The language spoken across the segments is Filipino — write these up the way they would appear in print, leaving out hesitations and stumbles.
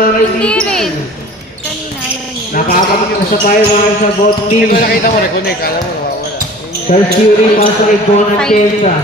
Hindi rin. Kanina lang yan. Nakakapagkasabay mga sa both team. Hindi ko nakita mo, reconnect. Alam mo, nawawala. Charles Fury, pasok kay Bonan Tensa.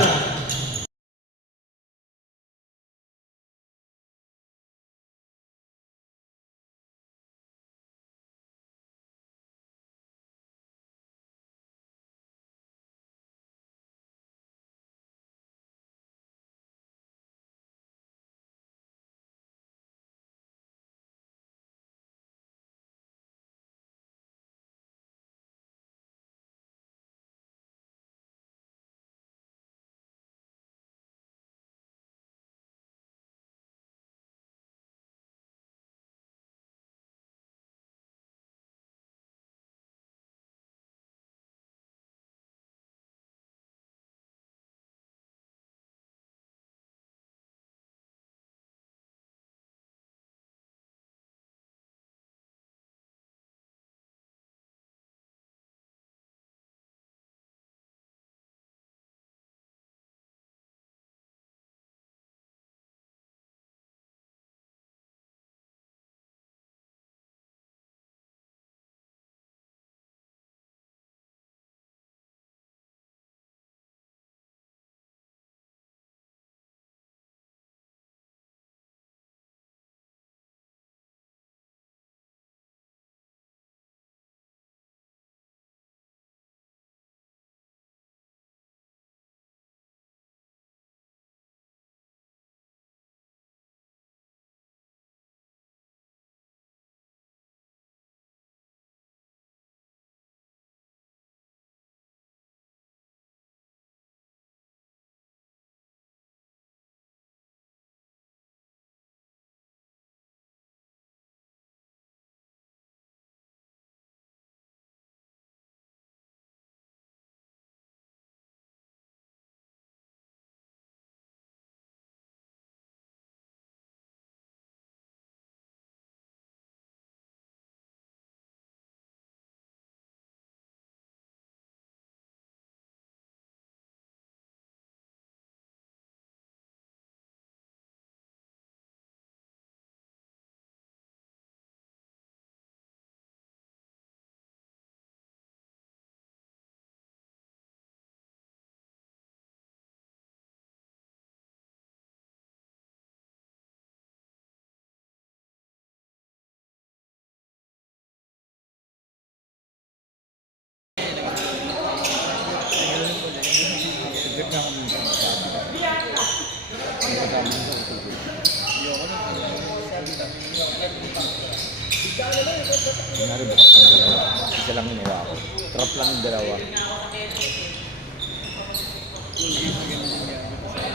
Kunyari bukas ng dalawa. Isa lang yung hawa ko. Trap lang yung dalawa.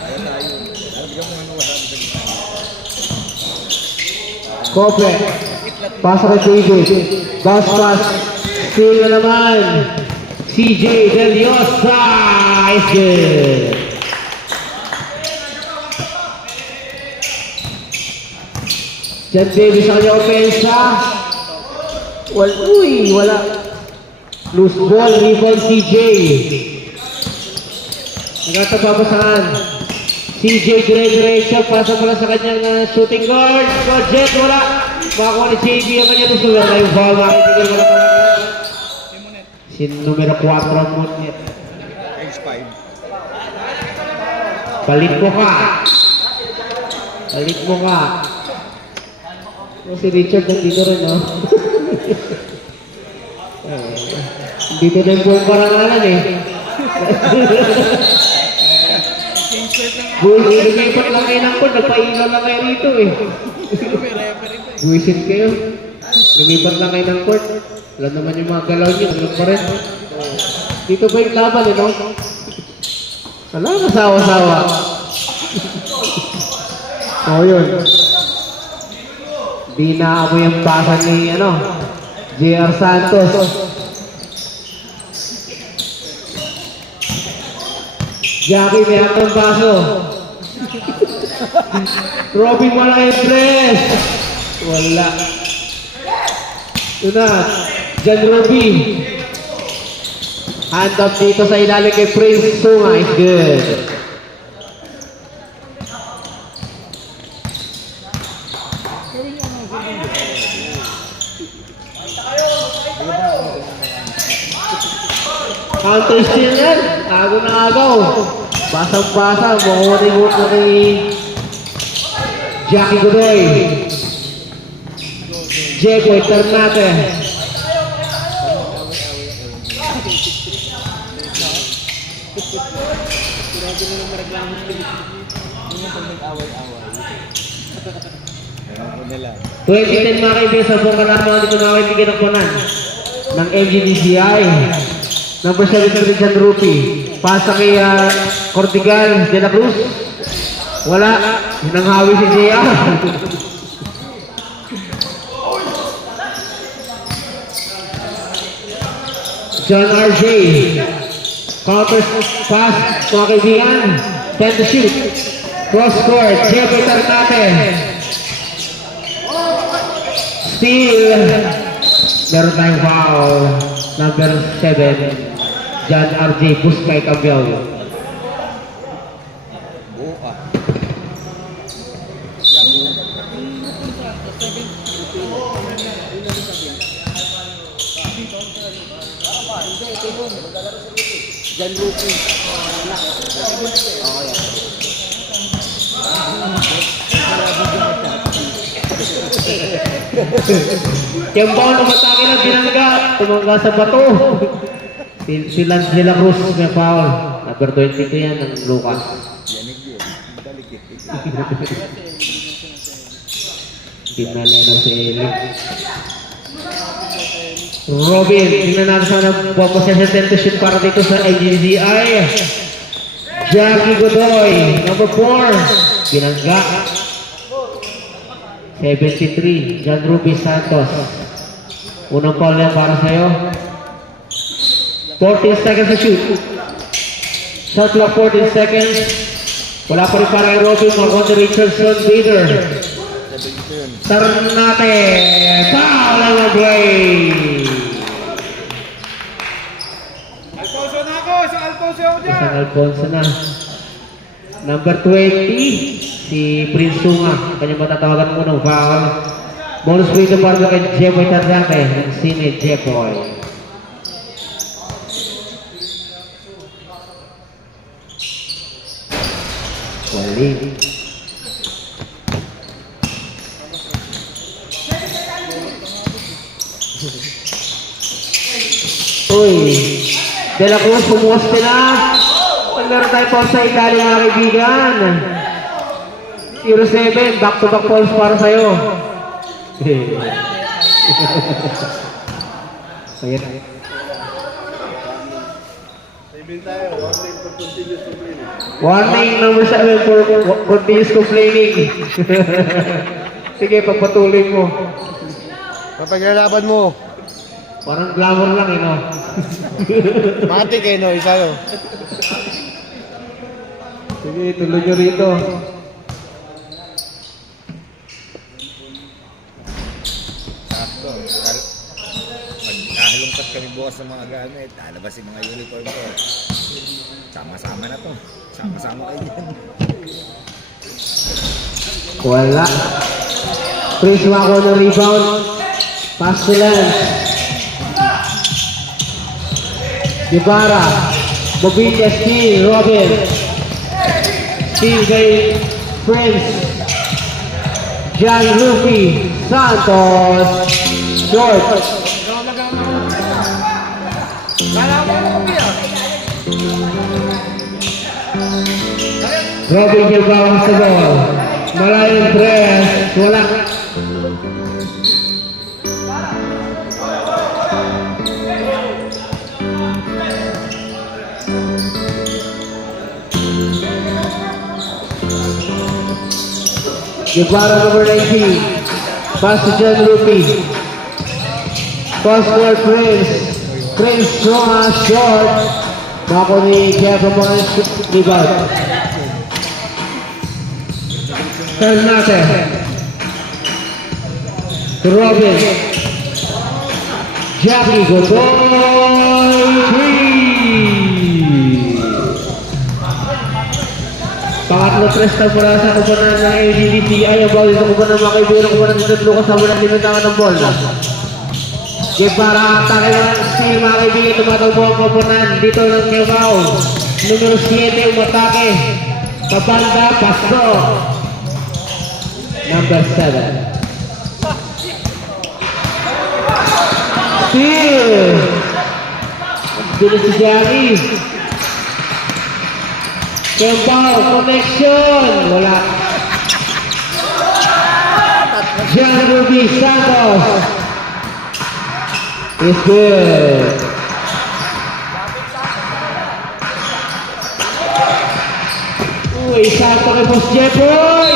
Ayaw tayo. Nalagyan mo ng wala sa gitna. Kope. Pasok kay David. Bounce pass. Steal na naman. CJ Deliosa. Is good. Jan Davis sa kanya opensa. Uy, wala. Loose ball, rebound CJ. Nagatababasahan. CJ dire-diretso, pasok pala sa kanyang shooting guard. Jet, wala. Makakuha ni JB ang kanya gusto. Wala yung foul, makitigil wala pa. Si numero 4 Monet. X5. Palit mo ka. Palit mo ka. Si Richard nandito rin, no? Dito na yung buong parangalan, eh. Lumipat lang kayo ng court, nagpailaw lang kayo rito, eh. Buwisin kayo. Lumipat lang kayo ng court. Alam naman yung mga galaw niyo, alam pa rin. Dito ba yung laban, eh, no? Wala, masawa-sawa. So, yun. Di na ako yung pasa ni JR Santos. Jackie, may atong baso. Robin wala yung press. Wala. Ito na. Jan Ruby. Hand up dito sa ilalim kay Prince Sunga. It's good. Counter steal yan. Tago na agaw. Basang-basa. Mukha-remote na ni Jackie Godoy. Jeboy Ternate. Alam ko nila. 2010 mga kaibigan, sa buong kalaman dito mga kaibigan ng punan ng MGDCI. Number 73 John Rupi. Pasa kay Cortigal de la Cruz. Wala. Hinanghawi si JR. John RJ. Counter pass mga kaibigan. 10 to shoot. Cross court. Jeffrey Ternate. Steal. Meron tayong foul. Number 7. John RJ Puskay Cambiao. Buka. Jan Rupi. Yung ball umatake ng binangga. Tumangga sa bato. Si Lance de la Cruz may foul. Number 22 yan ng Lucas. Yanig yun. Dalikit. Team na Leno si Eli. Robin, tingnan natin sa nagpo-possession 10 to shoot para dito sa AGCI. Jackie Godoy, number 4. Binangga. 73, John Ruby Santos. Unang call yan para sa'yo. 14 seconds to shoot. Shot clock 14 seconds. Wala pa rin para kay Robin. Marconte Richardson, Bader. Ternate. Foul ang break. Alfonso na ako! Sa Alfonso ako dyan! Isang Alfonso na. Number 20, si Prince Sunga. Kanya matatawagan mo ng foul. Bonus free to para kay Jeboy Ternate. Ng Sine Jeboy. Wali. Uy, De La Cruz, pumuoste na. Meron tayo po sa Italia mga kaibigan. 07, back-to-back falls para sa'yo. Ayan. Warning number 7 for continuous complaining. Sige, pagpatuloy mo. Papaglalaban mo. Parang glamour lang, no? Matik eh, no? Isa yun. Sige, tuloy nyo rito. Sakto. Pag nahalungkat kami bukas ng mga gamit, lalabas yung mga uniform ko. Sama-sama na to. Sama-sama kayo dyan. Wala. Prince Wako ng rebound. Pass to Lance. Guevara. Bobilla, steal. Robin. Steal kay Prince. John Rufi. Santos. Short. Robin Guevara sa ball. Malayong tres. Wala. Guevara number 19. Pass to John Rupi. Pass for Prince. Prince short. Bako ni Kevin Morris. Rebound. Ternate. Robin. Jackie Godoy. Pangatlo tres na mula sa kupunan ng AGDCI. Ang bawal sa kupunan ng mga kaibigan ng kupunan dito Lucas sa bulan limitangan ng bola. Game para atake ng steal mga kaibigan. Tumatakbo ang kupunan dito ng Cavao. Numero 7 umatake. Pabanda, pasto. Number 7. Steal! Bilis si Jerry. Kembang, connection. Wala. John Ruby Santos. Is good. Uy, salto kay Boss Jeffoy.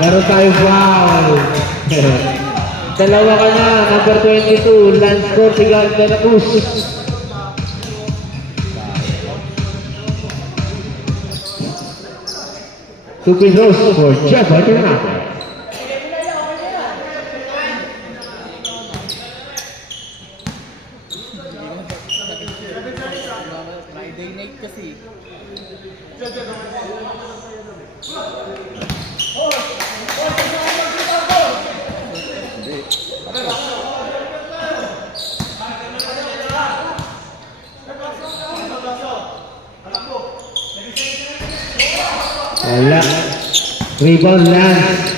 Meron tayo foul. Dalawa ka na, number 22, Lance Cortigal de la Cruz. Two free throws for Jeffoy Ternate. Friday night kasi. Wala. Rebound Lance.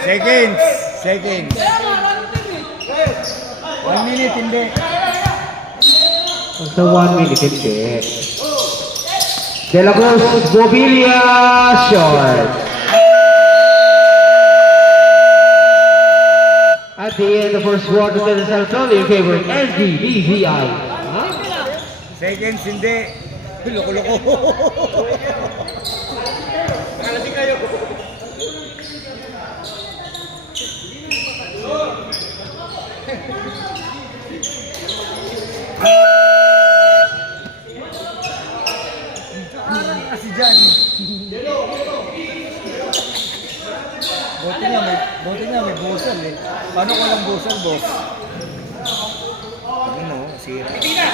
Seconds. 1 minute, hindi. Sa 1 minute, hindi. De la Cruz, Bobilia, short. At the end of first quarter, the San Antonio in favor of SDBVI. Seconds, hindi. Loko-loko. Nakalasing kayo. Kasi dyan. Buti nga may busal eh. Paano ko lang busal, boss? Ano, sira. Hindi na,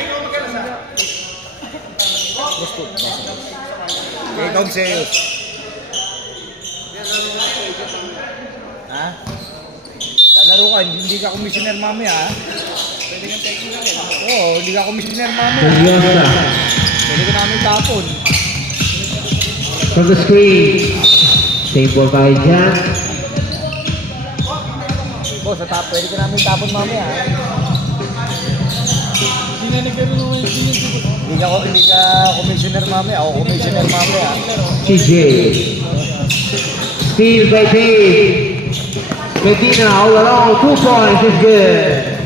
ikaw magkalasa. Gusto, basa. Ikaw sa'yo. Ha? Lalaro ka, hindi ka commissioner mamaya ha? Pwede kang taking lang eh. Oo, hindi ka commissioner mamaya. Seryosa. Pwede ka namin tapon. From the screen. Same ball tayo dyan. Boss, pwede ka namin tapon mamaya ha? Hindi na nagkaroon naman yung Hindi ka commissioner mamaya. Ako commissioner mamaya. CJ. Steal by Dave. Medina all along. 2 points is good.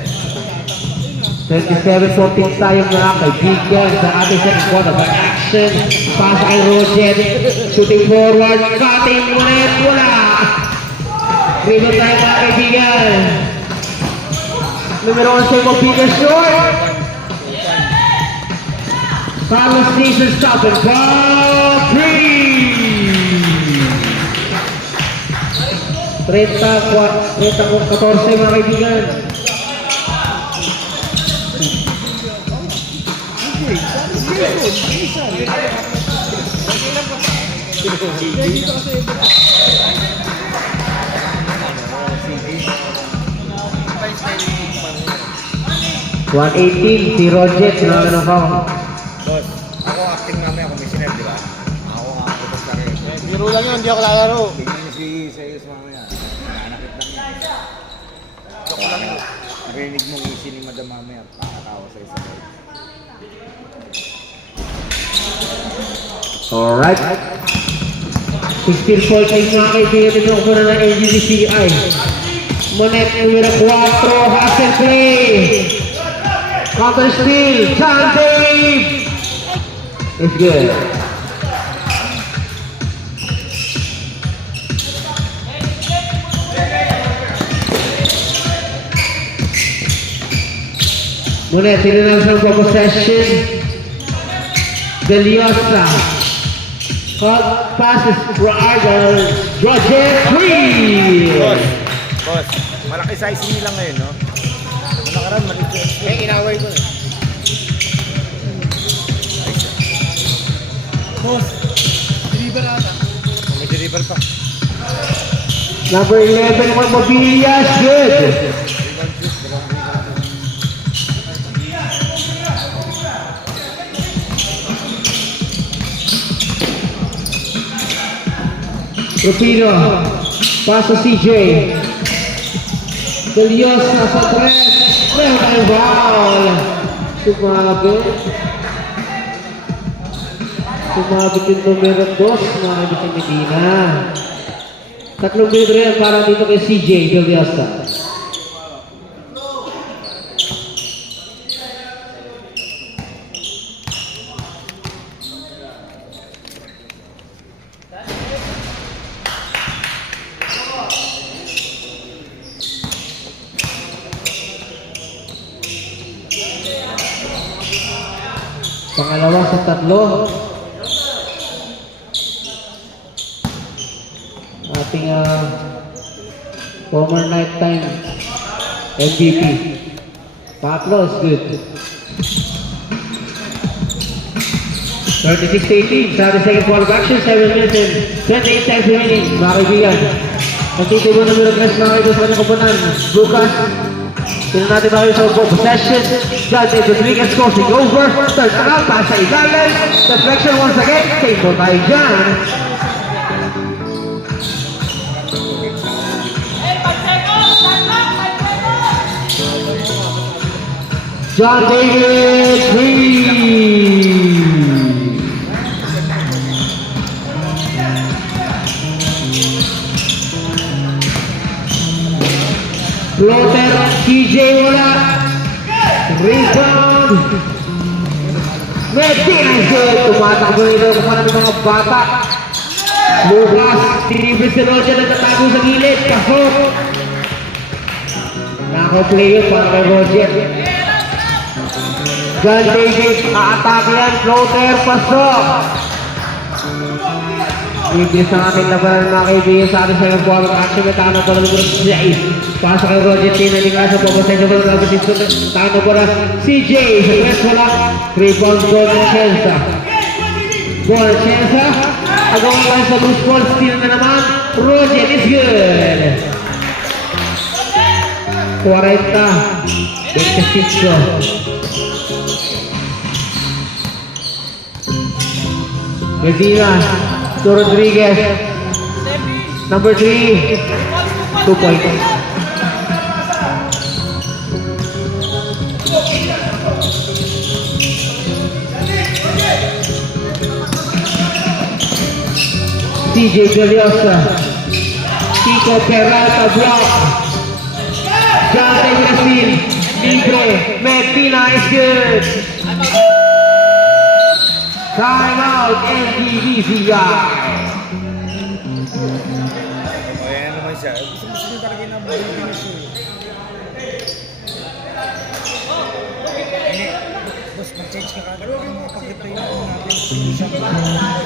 27-14 tayo mga kaibigan sa ating second quarter of action. Pasa kay Roger. Shooting forward. Cutting ulit. Wala. Rebound tayo mga kaibigan. Numero 11 Mobilia short. Carlos Season stop and ball 3. 30-14 mga kaibigan. One 18 si Roger, sinangan ako. Boss, ako acting mamaya commissioner, di ba? Ako nga, boss na rin. biro lang yun, hindi ako lalaro. Tingnan niyo si Sayos mamaya. Nanakit lang yun. Joke lang yun. Narinig mong isi ni Madam mamaya. Pakatawa sa isa. Alright. 16 points ay mga kaibigan dito ko na ng AGDCI. Monet numero 4, Hassel play. Counter steal, John Dave. It's good. Monet, tinanong sa possession. Deliosa. Passes Roger 3. Boss, malaki size nila ngayon, no? Ano Parang maliit. Eh, inaway ko na. Boss, deliver ata. May deliver pa. Number 11, Juan Mobillas. Good. Rufino. Paso CJ. Delios nasa 3. Meron tayong foul. Sumabit yung numero 2, mga kaibigan Medina. Tatlong minuto rin para dito kay CJ Deliosa. Pangalawa sa tatlo. Ating former lifetime MVP. Tatlo is good. 36-18 sa ating second quarter action. 7 minutes and 28 seconds remaining. Mga kaibigan, nagtitibo na numero 3 mga kaibigan sa kanyang kupunan. Lucas. Tingnan natin ba kayo sa possession. John David Rodriguez crossing over. Third out, pass sa ilalim. Deflection once again. Table tayo dyan. John David Reed. Floater, TJ wala. Rebound. Medina is good. Tumatakbo nito kung paano ng mga bata. Lucas, tinibis si Roger na tatago sa gilid. Pasok. Nako-play yun para kay Roger. John David, aatake yan. Floater, pasok. Bibis ang ating labanan mga kaibigan sa ating second quarter action. May tama po na numero 6. Pasok kay Roger, tinalikas sa pagpasensya po ng Francisco. Tama po na CJ. Sa press wala. Rebound goal ng Chensa. Goal ng Chensa. Agawan tayo sa loose ball. Steal na naman. Roger is good. 40. 25. Medina to Rodriguez. Number 3. 2 points. CJ Deliosa. Kiko Peralta block. John David libre. Medina is good. Time out, NDVCI. Ayan naman siya. Gusto nyo talaga yung nabalibinis yun. Boss, mag-change ka kagad. Huwag yung makapagkita yung natin.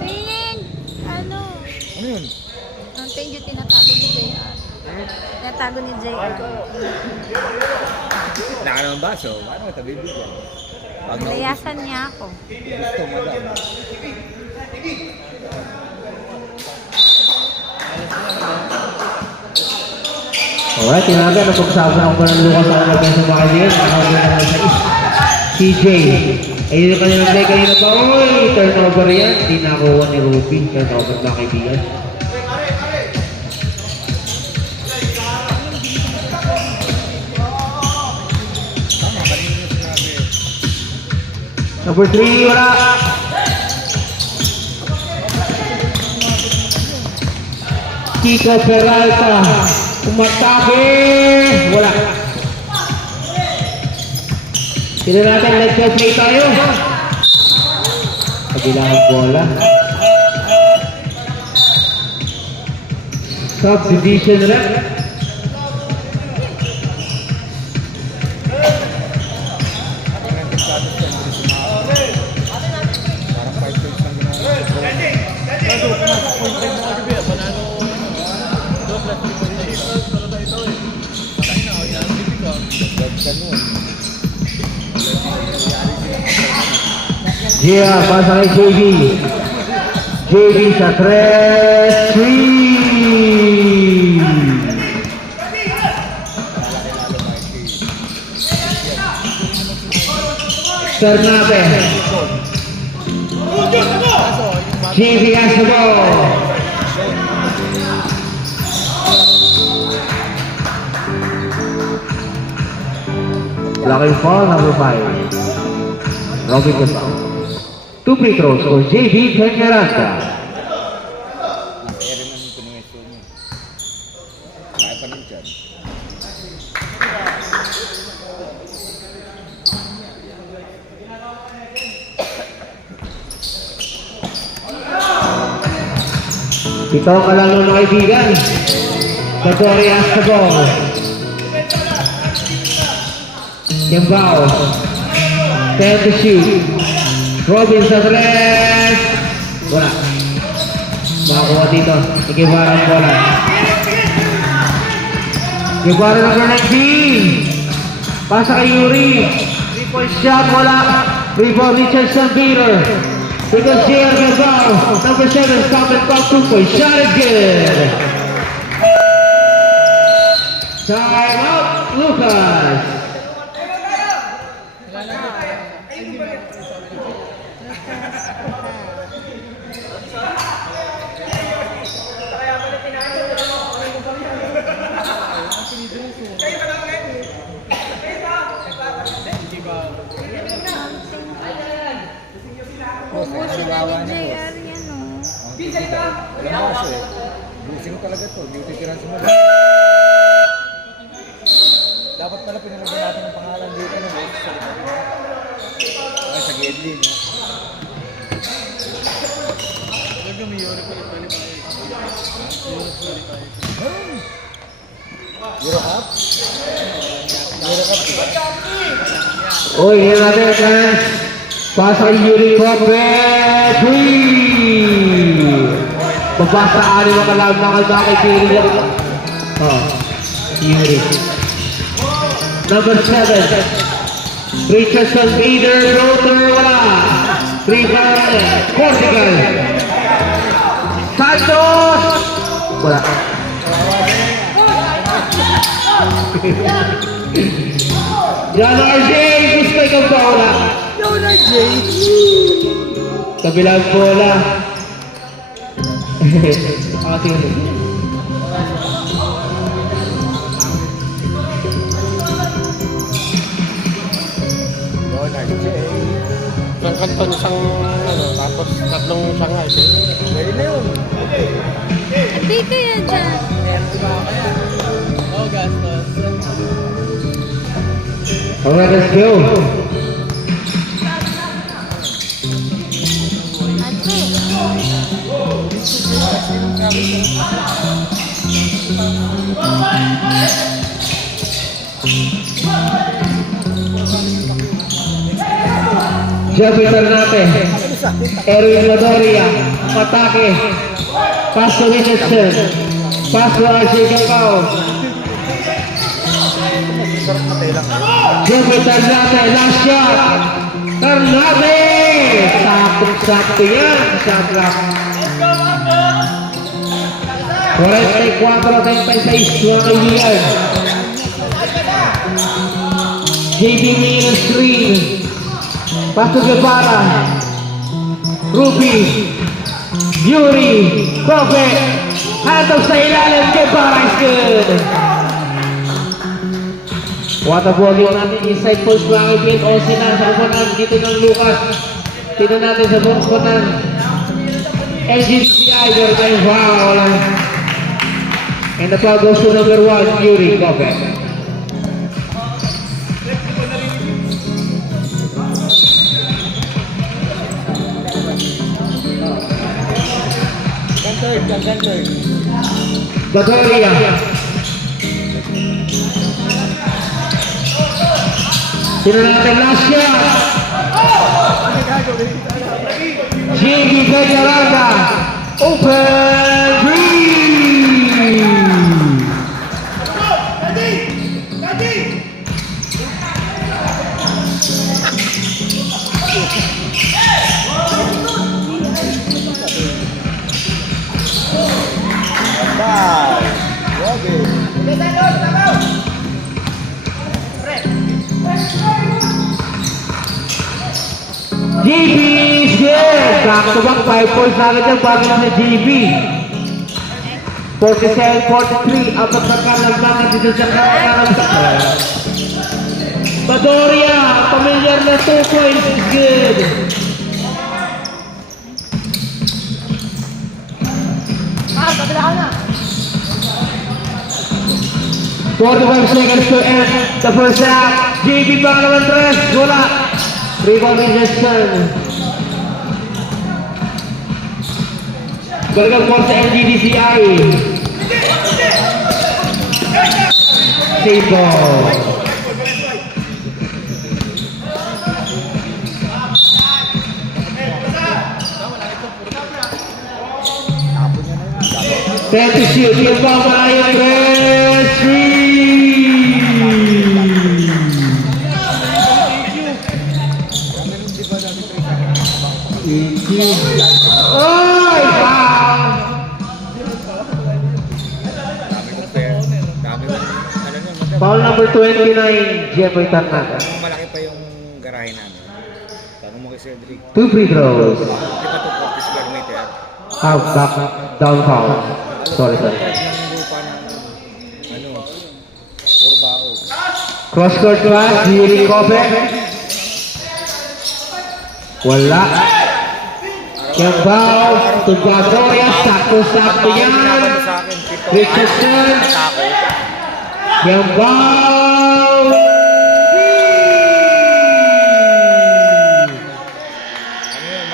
Tingin! Ano? Ano yun? Ang thank you tinatago ni JR. Tinatago ni JR. Wala ka naman baso. Ano ito, bibigyan? Pag Layasan niya ako. gusto mo daw. Alright, tinaga. Napag-usapan ako pa ng Lucas sa mga beso mga kaibigan. Nakawin na lang sa CJ. Ayun yung kanilang play kanina pa. Uy! Turnover yan. Hindi nakuha ni Ruby. Turnover mga kaibigan. Number 3, wala. Kiko Peralta. Umatake. Wala. Sila natin, let's go play tayo. Kabilang bola. Subdivision rep. Gia, pasa kay JB. JB sa 3-3. Bernabe. JB has the ball. Blocking foul number 5. Robin Gusao. 2 free throws for JB Peñaranda. Ere naman ito ng ito niya. Kaya pa rin dyan. Ito ang kalalo ng kaibigan. Batori has the ball. Kimbao. 10 to shoot. Robin sa 3. Wala. Makakuha dito. Ikiwara ang bola. Ikiwara number 19. Pasa kay Yuri. 3-point shot. Wala. Rebound Richardson Peter. Because here Kimbao. Number 7. Stop and pop 2-point shot is good. Time out. Lucas. Ubusin na ni JR yan, oh. Wala kasi. Busing talaga to. Di titiran sa mga. Dapat pala pinalagyan natin ang pangalan dito na boss. Ay, sa Gedli, no? Talaga may Euro qualify pa eh. Euro qualify. Euro Cup? Euro Cup, diba? Uy, hindi natin chance. Pasa kay Yuri Kope. 3. Pabasa ani mga kalaban ng kay Yuri. Oh, Yuri. Number 7. Richardson Peter. Rotor. Wala. 3 Portugal. Santos. Wala. John RJ. Gusto ikaw pa wala. Kabilang bola. Tingnan. Isang kanton, isang ano, tapos tatlong Shanghai. Pwede na yun. Hindi kaya dyan. Oh, gastos. Alright, let's go. Jupiter natin. Erwin Lodoria. Patake. Pass to Richardson. Pass to RJ Gambao. Jupiter natin. Last shot. Tarnabe. Sakto yan. Sakto. 44-36 mga kaibigan. JB Miller screen. Pastor Guevara. Ruby. Yuri. Kobe. Hantok sa ilalim. Guevara is good. Watabuagin natin inside post mga kaibigan. O sila sa kukunan. Dito ng Lucas. Dito natin sa kukunan. NGCI. There by foul. And the foul goes to number 1, Yuri Kobe. Center. Badoria. Sino natin last shot? JB Peñaranda. Open three. JB is good. Back to back 5 points na agad yan para sa JB. 47-43. Apat na kalaglangan dito sa kalaglangan. Badoria, familiar na 2 points is good. Kabila ka na. 45 seconds to end the first half. JB pangalaman tres. Wala. Rebound Richardson. Galagang ball sa NGDCI. Save ball. Ten to shoot. Yung ball malayo. Press three. Oy! Wow! Dami mo fair. Dami mo, ano nun, madam. Foul number 29, Jeffrey Tarnaga. Malaki pa yung garahe namin. Tanong mo kay Cedric. 2 free throws. Di ba ito 40 square meter? Back, down foul. Sorry, sorry. Ng lupa ng, ano, puro bao. Cross court pass, Yuri Kobe. Wala. Yung foul, to Badoria, sakto-sakto yan. Richardson. Yung foul.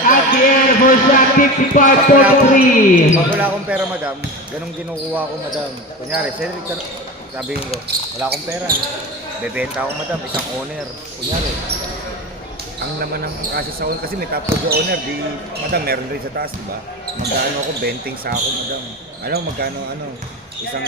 At the end, first shot, 55-43. Pag wala akong pera, madam, ganong kinukuha ko, madam. Kunyari, Cedric, sabihin ko, wala akong pera. Bebenta ako, madam, isang owner. Kunyari, ang naman ng kasi sa owner, kasi may top to the owner, di, madam, meron rin sa taas, di ba? Magkano ako, benting sa ako, madam. Ano, magkano, isang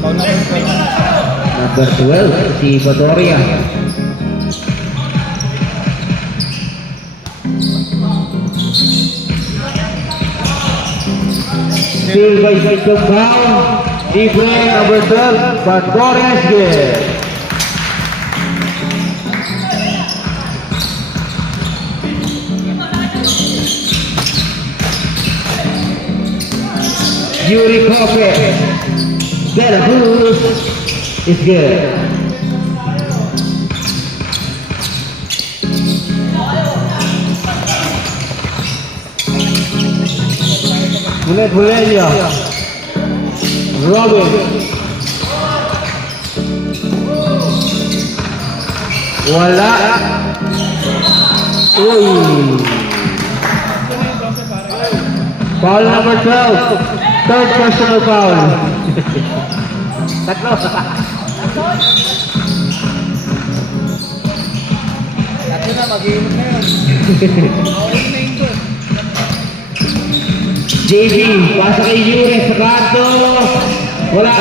Foul na kayo. Number 12, si Badoria. Still by second foul. Libre, number 12, Badoria is good. Yuri Kope. Belarus is good. Bulet-buletnya. Robin. Wala. Uy. Foul number 12. Third personal foul. Tatlo. Tatlo na, mag-iinit na yun. JB, pasa kay Yuri sa kanto. Wala.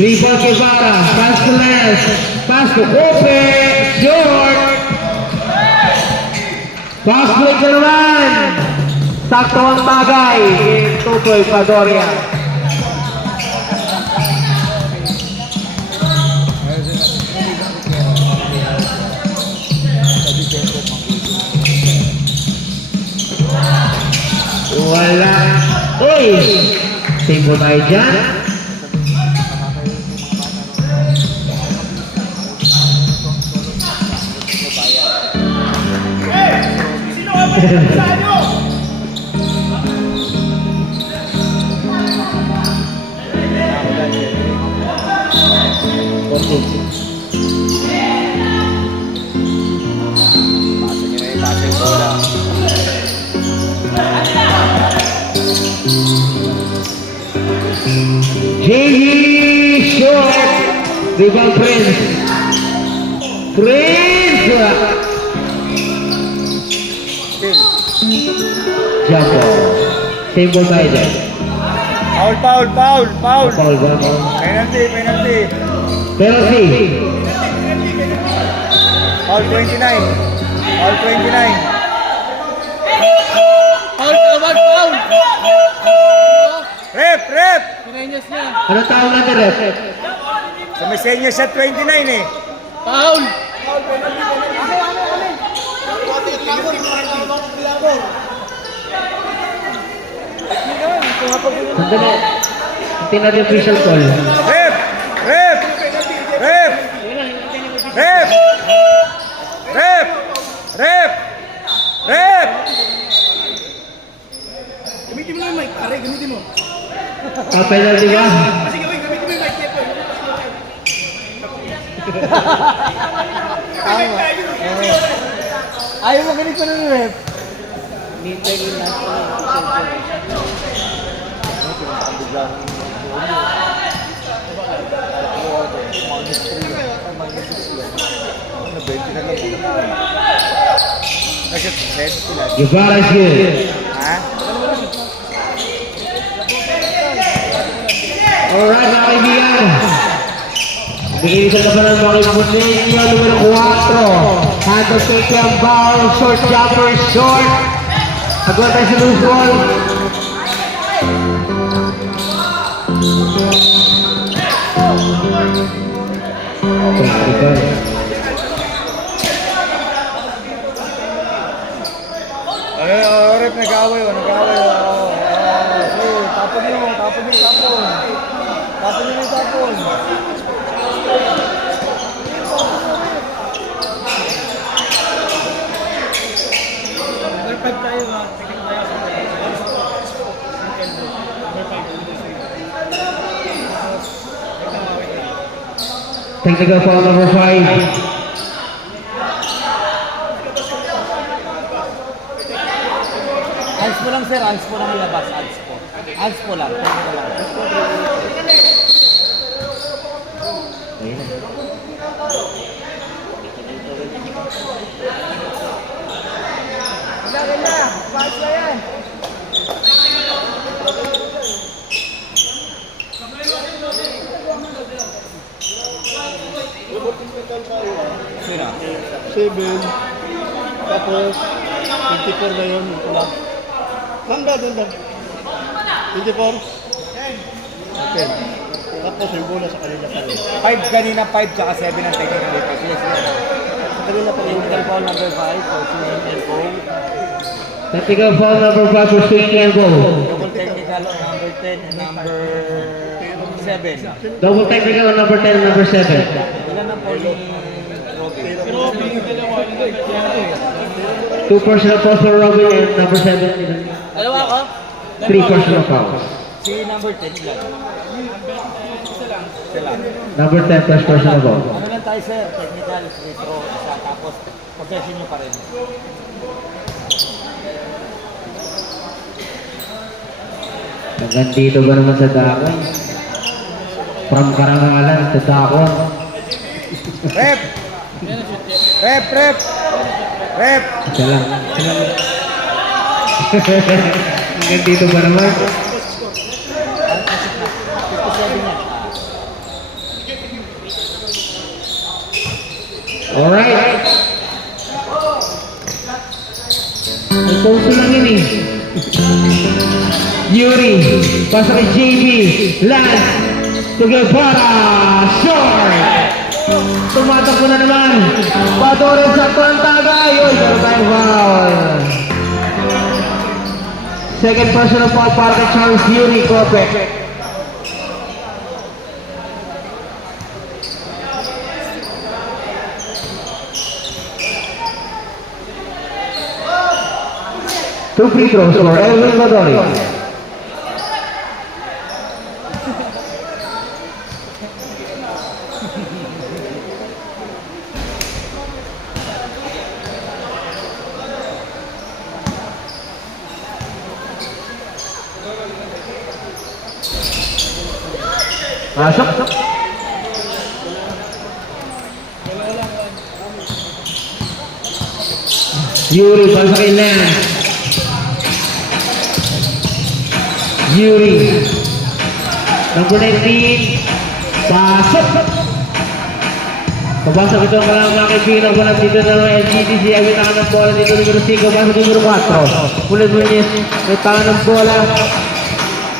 Rebound kay Vara. Pass to left. Pass to Kope. Short. Pass break naman. Sakto ang bagay. Tutoy Badoria. Wala. Uy! Tempo tayo dyan. JB short. Rebound Prince. Prince. Jump ball. Tempo tayo dyan. Foul, foul, foul, foul. Foul ba? Penalty, penalty. Penalty. Foul 29. Foul 29. Foul! Rep, rep! Pinenyas niya. Ano tawag natin, ref? Sa may senior shot 29 eh. Foul! Sandali. Tingnan natin yung official call. Rep! Rep! Rep! Rep! Rep! Rep! Rep! Gamitin mo na yung mic, pare. Gamitin mo. Penalty ba? Sige, wait. Gamitin mo yung mic. Ayaw mo ganit pa ng rep. Guevara is good. Ha? Alright, mga kaibigan. Bigyan na ba ng mga Ibuneño, numero 4. Handle take ang ball, short jumper, short. Agawa tayo sa loose ball. Grabe ka. Rep, nag-away o, nag-away o. Tapon nyo, tapon nyo, tapon. Tapon nyo, tapon. Number 5 tayo ha. Tingnan tayo sa number 5. Technical foul number 5. Ayos po lang sir, ayos po lang ilabas, ayos po. Ayos po lang, technical lang. Sino? 7. Tapos, 24 na yun. Ito lang. Handa, handa. 24. 10. Tapos yung bola sa kanila pa rin. 5 kanina, 5 tsaka 7 ang technical foul. Yes, yes. Sa kanila pa rin. Technical foul number 5 for swinging elbow. Technical foul number 5 for swinging elbow. Double technical on number 10 and number 7. Double technical on number 10 and number 7. Ilan ang foul ni Robin? Two personal fouls for Robin and number 7. Dalawa ko? 3 personal fouls. Si number 10 ilan? Isa lang. Number 10 plus personal foul. Ano lang tayo sir? Technical, free throw, isa. Tapos possession nyo pa rin. Hanggang dito ba naman sa Dakon? From Karangalan sa Dakon. Rep! Rep, rep! Rep! Isa lang. Hanggang dito ba naman? 57 yan. Alright. May post lang yun eh. Yuri, pasa kay JB, Lance, to Guevara, short! Tumatakbo na naman. Padores sa Tagay. Uy, meron tayong foul. Second personal foul para kay Charles Yuri Kope. Two free throws for Elvin Badori. Masuk. Yuri balik kay Lance. Yuri. Number 19. Pasok. Pabasok ito ang mga kaibigan ko lang dito ng LGTC. May tangan ng bola dito numero 5. Pasok numero 4. Mulit-mulit may tangan ng bola.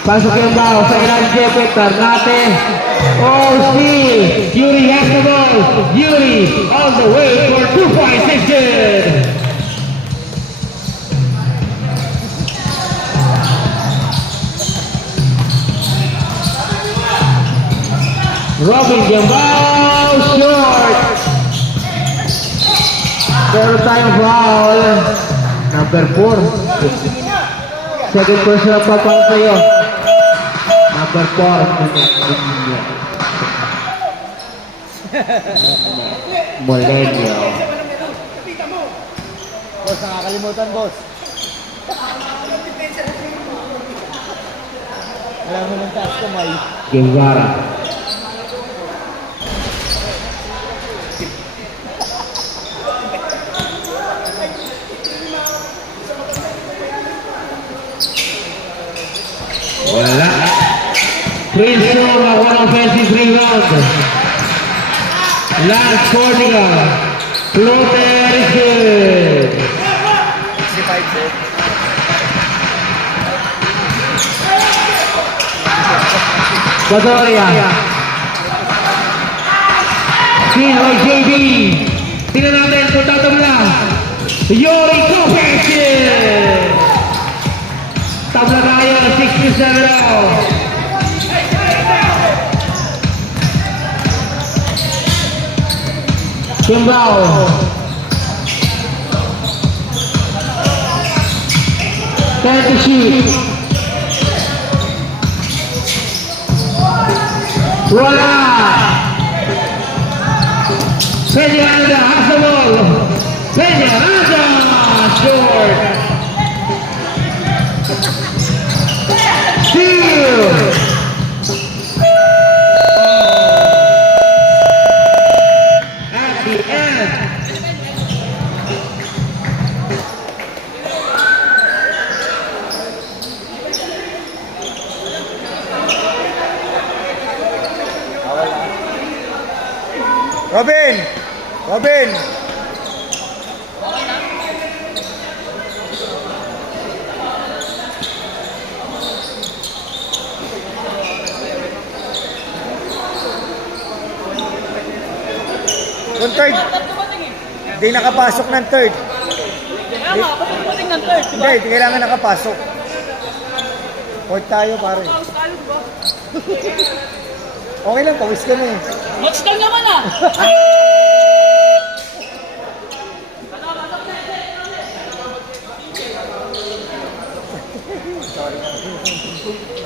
Pasok yung bao sa ilang Jeppe. Tarnate. Oh, see. Yuri has the ball. Yuri on the way for 2-point section. Robin Gambao, short. Meron tayong foul. Number 4. Second personal foul para sa'yo. Number 4. Molenio. Boss, nakakalimutan boss. Alam mo ng taas kamay. Guevara. Wala. Prince ako ng offensive rebound. Lance Cordiga. Floater is good. 65 set. Badoria. Steal by JB. Tingnan natin kung tatabla. Yuri Kopechin. Tabla tayo, 67. Kimbao. Time to shoot. Wala. Peñaranda has the ball. Peñaranda short. Steal. At the end. Robin! Robin! Yung third, hindi nakapasok ng third. Kaya nga, kapag dumating ng third, di ba? Hindi, kailangan nakapasok. Fourth tayo, pare. Tayo, di ba? Okay lang, pawis ka na eh. Match lang naman ah!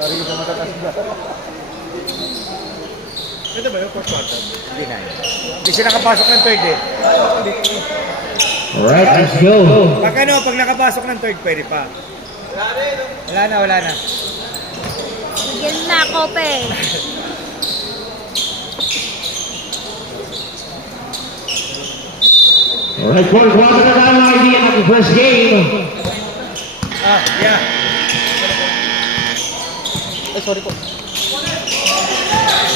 Sorry, hindi matatas ba? Ito ba yung fourth quarter? Hindi na. Hindi siya nakapasok ng third eh. Alright, let's go. Pag ano, pag nakapasok ng third, pwede pa. Wala na, wala na. Bigyan na ako, pe. Alright, fourth quarter na tayo mga kaibigan ng first game. Ah, yeah. Ay, sorry po.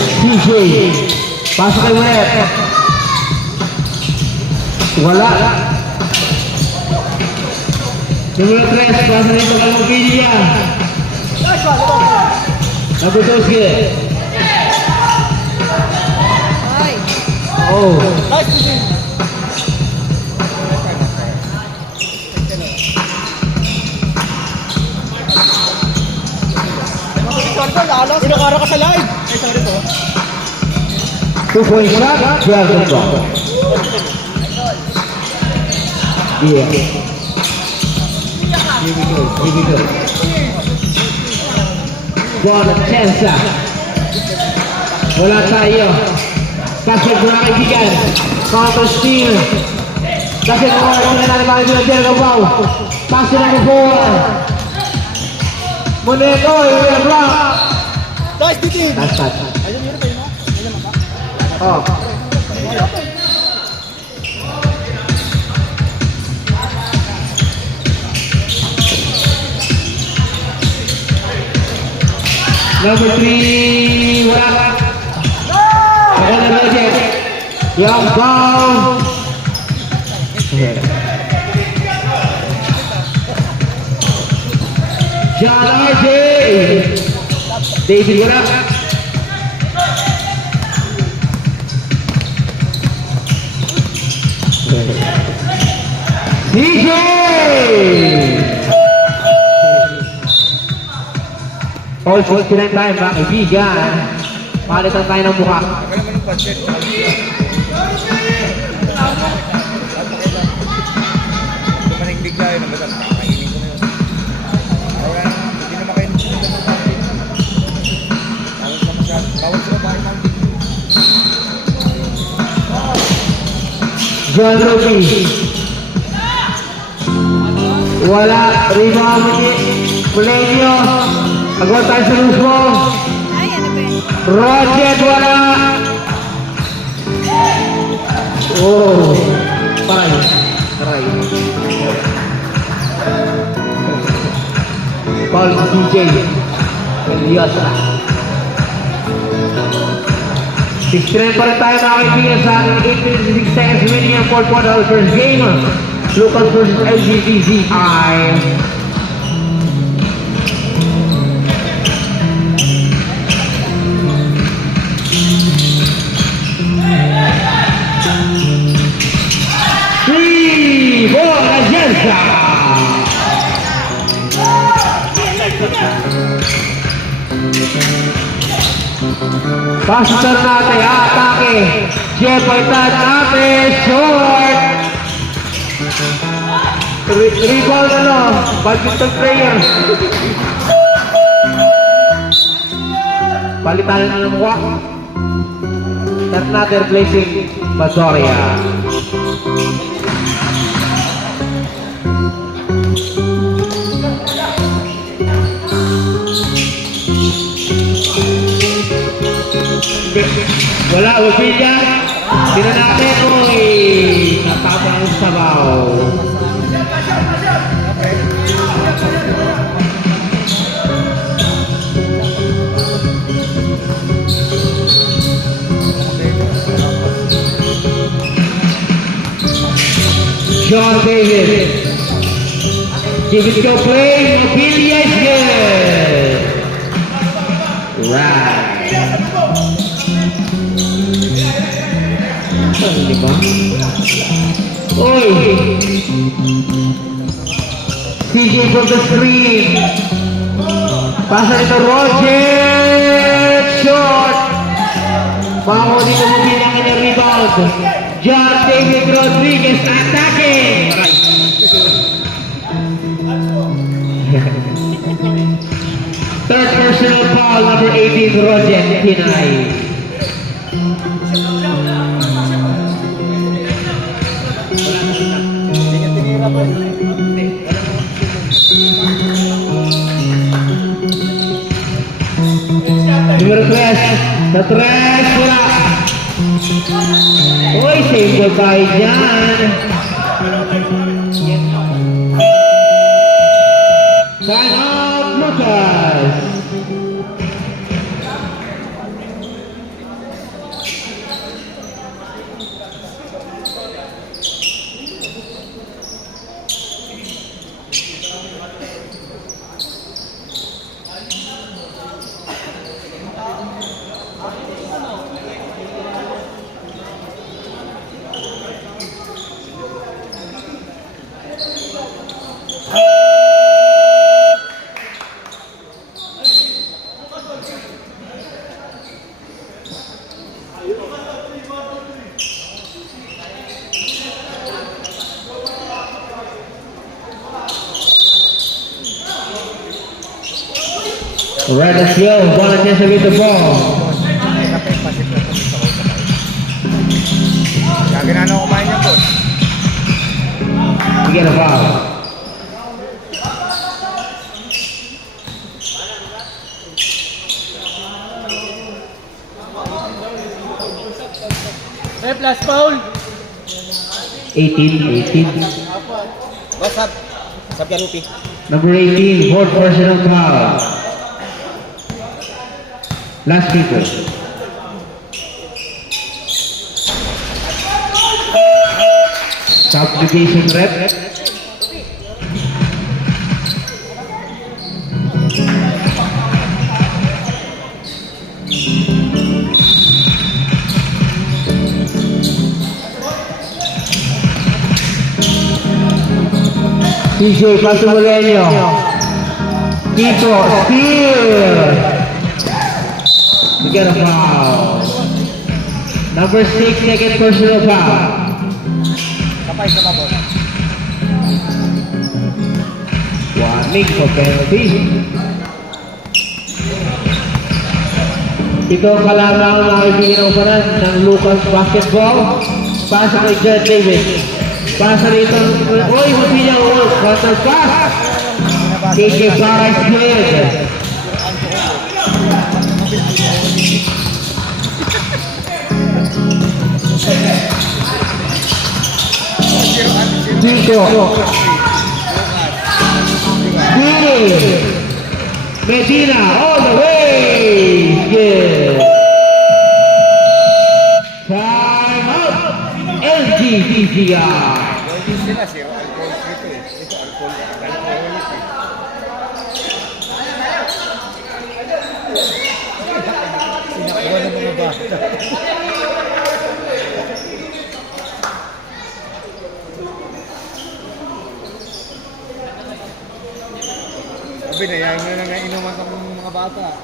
CJ, pasok kayo ulit. Wala. Numero 3, pasok nito kay Mobilia. Nabutoski. Ay. Oh. Nice, DJ. Pinakara ka sa live. Ay, sorry po. 2-point shot, 12 and ball. Yeah. Here we go, here we go. Buona chance. Wala tayo. Kasi mga kaibigan, counter steal. Kasi mga kaibigan natin mga kaibigan, Derga Wow. Pasi ng bubuan. Moneto, yung block. Nice, DJ. That's that. Ayun, yun pa yun, no? Ayun naman ba? Oh. Number 3, wala. Ako na legend. Young ball. John R.J. David, wala. DJ! All 49 tayo mga kaibigan. Palitan tayo ng mukha. Ako naman yung budget. Dumating bigla yun, madam. Kakainin ko na yun. Wala na, hindi na makainin ko na yun. Bawal sa masyado. Bawal sa bahay namin. John Ruby. Wala. Rebound. Mulenyo. Agad tayo sa loose ball. Ay, ano ba yun? Rocket, wala. Oh. Paray. Paray. Paul CJ. Eliosa. 6-3 pa rin tayo mga kaibigan sa ating 8-6 seconds winning ang fourth quarter of the first game. Lucas versus LGBTI. Agenza! Pastor natin, atake. Jepoitan natin, short. Rebound ano, badminton player. Palitan na ng mukha. Start natin replacing Basoria. Wala, Ophelia. Sino natin? Uy, natapang ang sabaw. John David. Give it go play. Mobilia is good. Right. Ano ba? Oy! CJ from the screen. Pasa nito Roger. Short. Bago dito mo bilang kanyang rebound. John David Rodriguez attacking. Third personal foul, number 18, Roger Pinay. Numero 3, sa 3, wala. Uy, save goal tayo dyan. Sign up, Lucas. Right as yo, volunteers with the ball. Kaya ginano kumain niya po. We get a foul. Last foul. 18. What's up? Sabi Rupi. Number 18, fourth personal foul. Last people. Subdivision rep. CJ Pasumoleño. Kiko, steal. We get a foul. Number 6, second personal foul. Kapay sa babot. Warning for penalty. Ito ang kalamang nakibigyan ng upanan ng Lucas Basketball. Pasa kay John David. Pasa rito. Uy, hindi niya work. Counter pass. KJ Paris cleared. Dito. Medina all the way. Good. Time out. LGBTR. Hindi sila, zero alcohol dito eh. Ito alcohol eh. Sinakuha ng mga bata. Binayahin mo na nga inuman sa mga bata.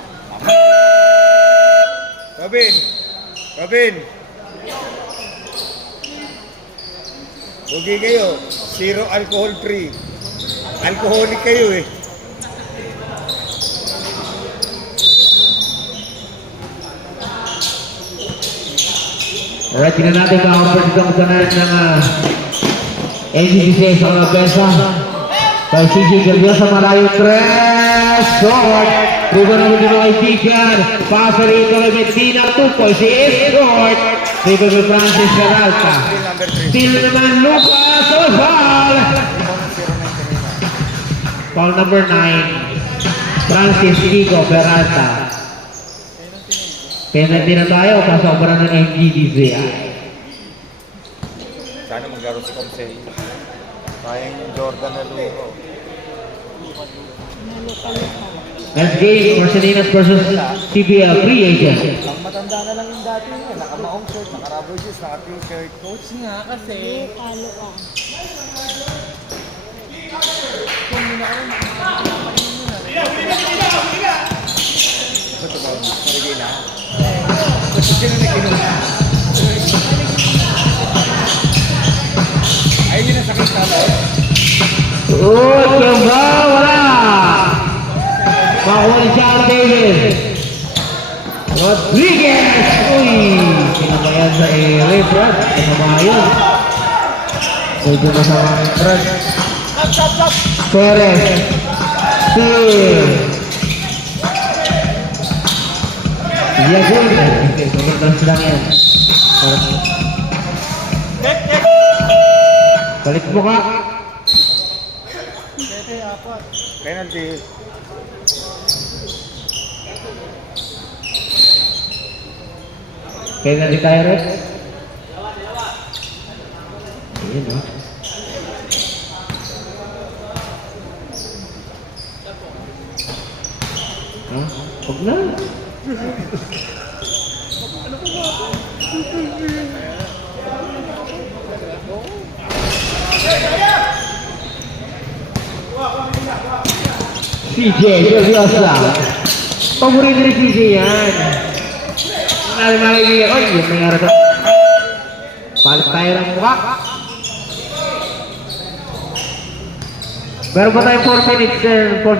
Robin! Huwag kayo. Zero alcohol free. Alcoholic kayo eh. Alright, tingnan natin kung ako pwede kang sanayan ng NCDC sa mga besa. Kay CJ Galviosa, malayo 3. Short. Ruben naman din mga kaibigan. Pasa rito kay Medina. 2 points. Si Escort. Ruben kay Francis Peralta. Still naman Lucas. O foul. Foul number 9. Francis Kiko Peralta. Penalty na tayo. Pasok pa na ng MGDC. Sana maglaro si Comsey. Sayang yung Jordan na luho. Next game, Marcelinas versus CBL Free Agent. Ang matanda na lang yung dati niya. Naka-maong shirt, naka-rubber shoes, naka-t-shirt. Coach nga kasi. Talo ka. Ito ba? Marigay na. Kasi sino na kinuha? Ayun yung nasakit ka ba? Kamba, wala! Makuha ni John David. Rodriguez! Uy! Sinamayan sa ere, Brad. Sinamayan. Medyo masama ang Brad. Perez. Steele. Yagun. Sobrang lang yan. Balik mo ka. Penalty. Penalty tayo rin. Ayun o. Ha? Huwag na. CJ Seryosa. Paborito ni CJ yan. Nari-nari oh, yun nangyari to. Palit tayo ng mukha. Meron pa tayo 4 minutes and 4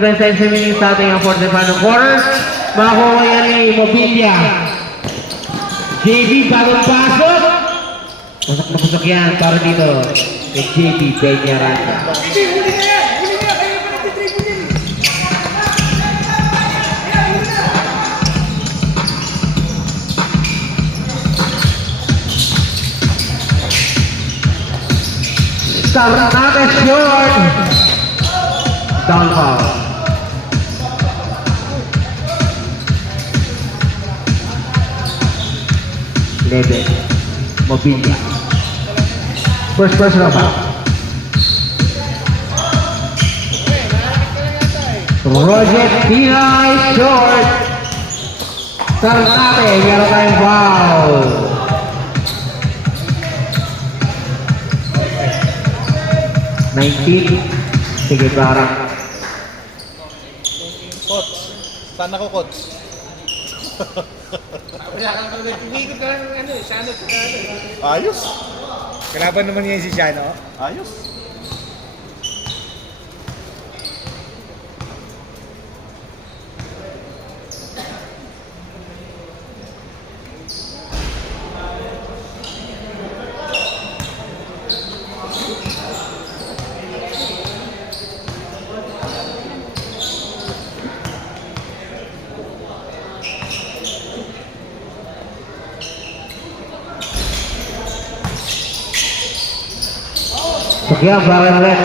minutes sa ating ang 45 ng quarter. Makakuha yan ni Mobilia. JB bagong pasok. Pasok na pasok yan para dito. Kay JB Peñaranda. Sarnate short. Down foul. Lebe. Mobilia. First personal foul. Roger Pinay short. Sarnate. Meron tayong foul. Sige, parang. Coach. Saan ako, coach? Ayos. Kalaban naman niya si Shano. Ayos. Sekian barang ulit.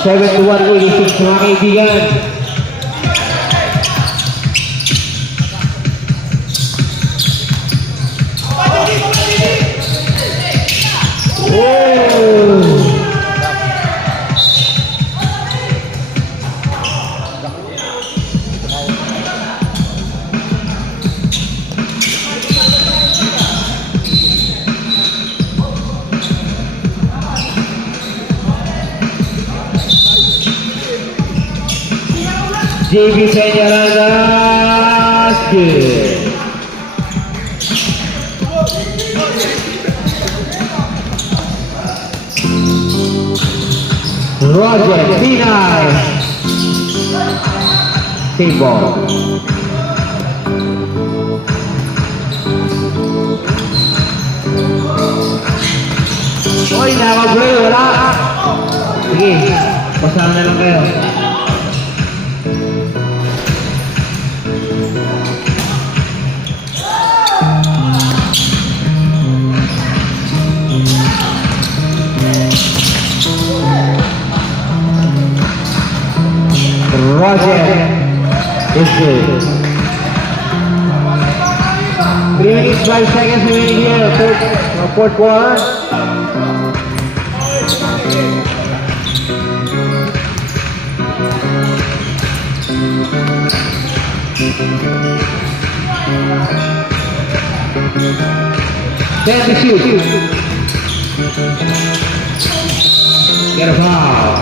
Seven to 1 mga kaibigan. JB Peñaranda good. Roger Pinay save ball. Oy, nakabray, wala. Sige, pasahan na lang kayo. Roger is good. 3 minutes 5 seconds remaining here. Third fourth quarter. Then to shoot. Get a foul.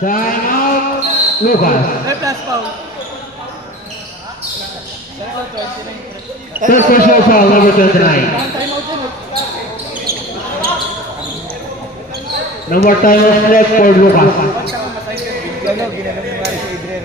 Time out. Lucas. First personal foul, number 29. No more time left for Lucas. Ginanong yung nga rin si Adrian.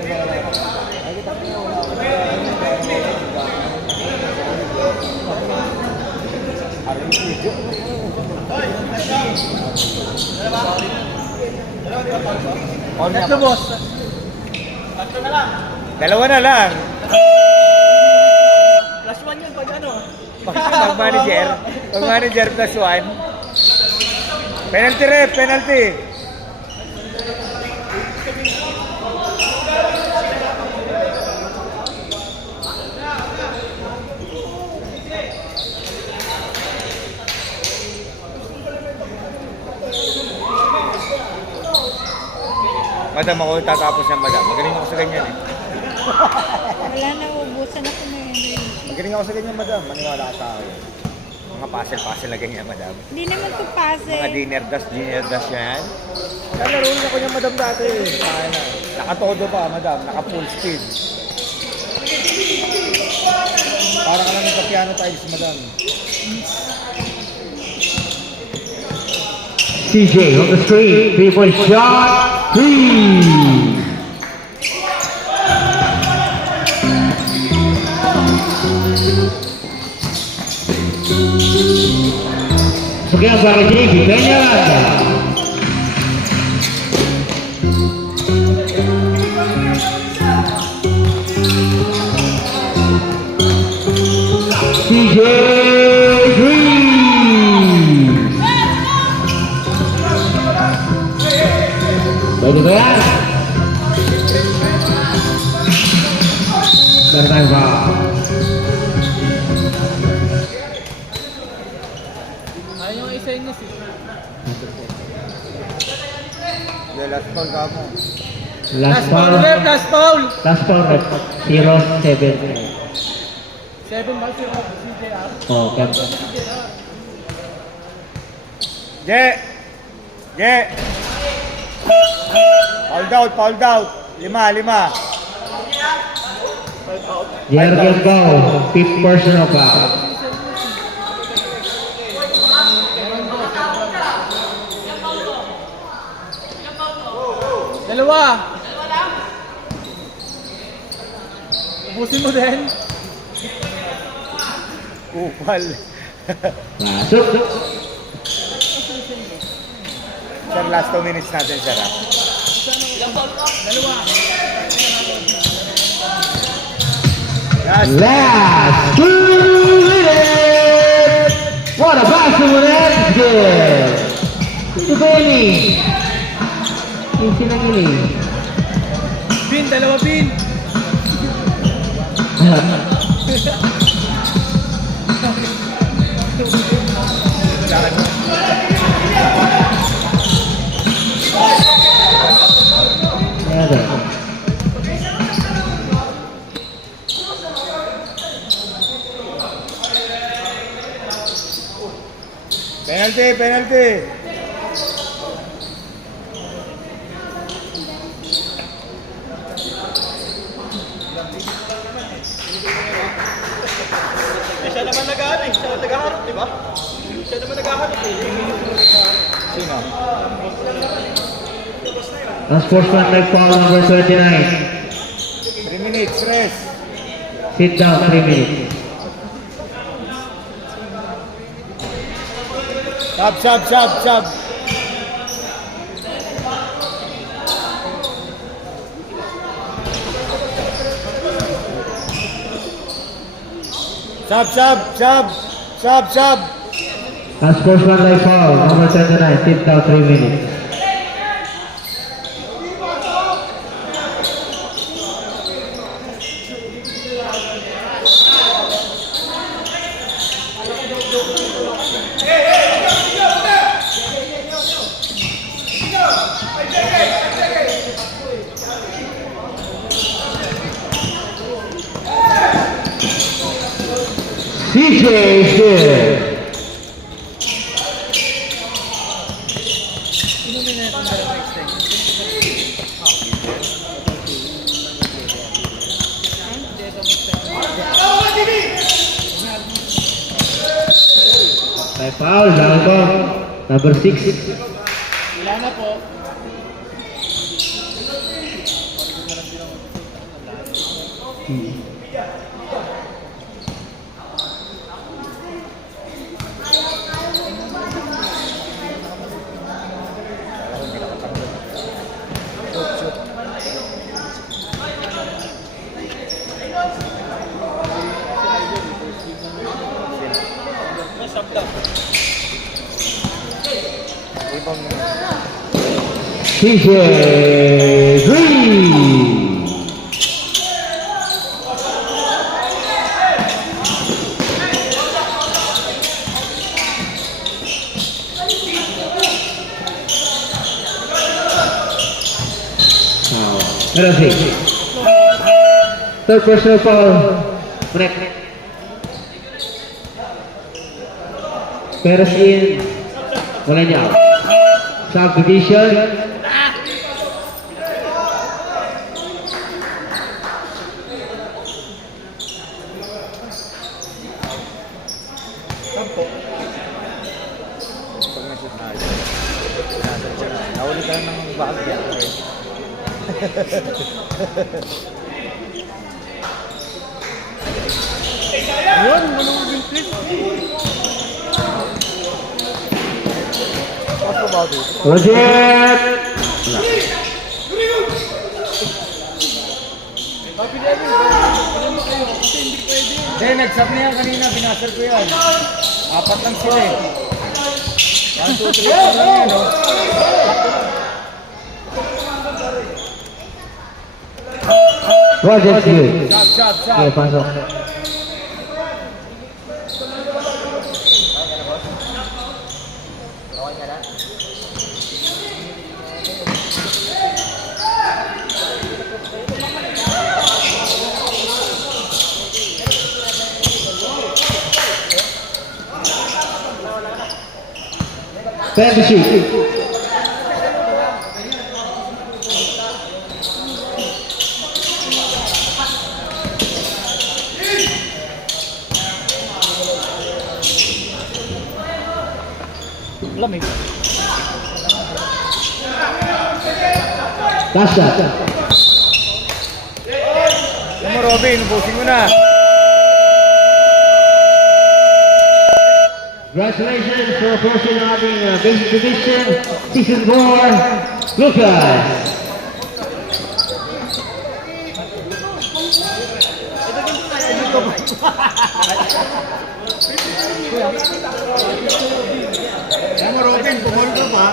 Tatlo, boss. Dalawa na lang. Plus 1 yun pag ano. Pag manager plus 1. Penalty ref, penalty. Madam, ako tatapos yan, madam. Magaling ako sa ganyan eh. Wala na, ubusan ako na yun. Magaling ako sa ganyan, madam. Maniwala ka sa akin. Mga puzzle-puzzle na ganyan, madam. Hindi naman ko pase. Mga dinner dash yan. Nalaroon ako niya, madam, dati. Kaya na. Nakatodo pa, madam. Naka-full speed. Para ka lang sa piano tiles, madam. CJ on the screen. 3-point shot. 3. Sekian para JB Peñaranda. CJ Green. Bagus ya. Tertangkap. Ayaw yung isa yun si. Last ball ka mo. Last foul. Last foul. Last foul. 0-7. 7 ba si CJR? Oh, kan. Je! Fouled out. 5. Jurgen Gau, 5th personal foul. Dalawa. Ubusin mo din. Kupal. Masuk. Sir, last 2 minutes natin, sir. Last 2 minutes. What a basketball that is good. Ito ba ini? Yung sinagili. Bin, dalawa bin. Ada. Penalty. Siya naman nag-aano siya nag-aharap, di ba? Siya naman nag-aharap Sino? Unsportsmanlike foul number 39. 3 minutes, rest. Sit down 3 minutes. Sub. Sub. Unsportsmanlike foul number 39. Sit down 3 minutes. CJ Smith. May foul, down ball. Number 6. Wala na po. Rebound mo. CJ Green. Penalty. Third personal foul. Connect. Peres in. Wala niya. Subdivision. Pag na-shoot na agad. Nasaan siya na. Nahuli ka lang ng bahagya. Yun, manong bintis. What's about it? Roger. Hindi, nag-sub na yan kanina, binasar ko yan. 4 lang sila eh. 1, 2, 3, 4 lang yan, oh. Roger Smith. Shot. Okay, pasok. Time to shoot. Lamig. Last shot. Yan mo, Robin. Ubusin mo na. Congratulations for posting on the basic division season 4, Lucas. Yan mo, Robin, pumulong ka pa.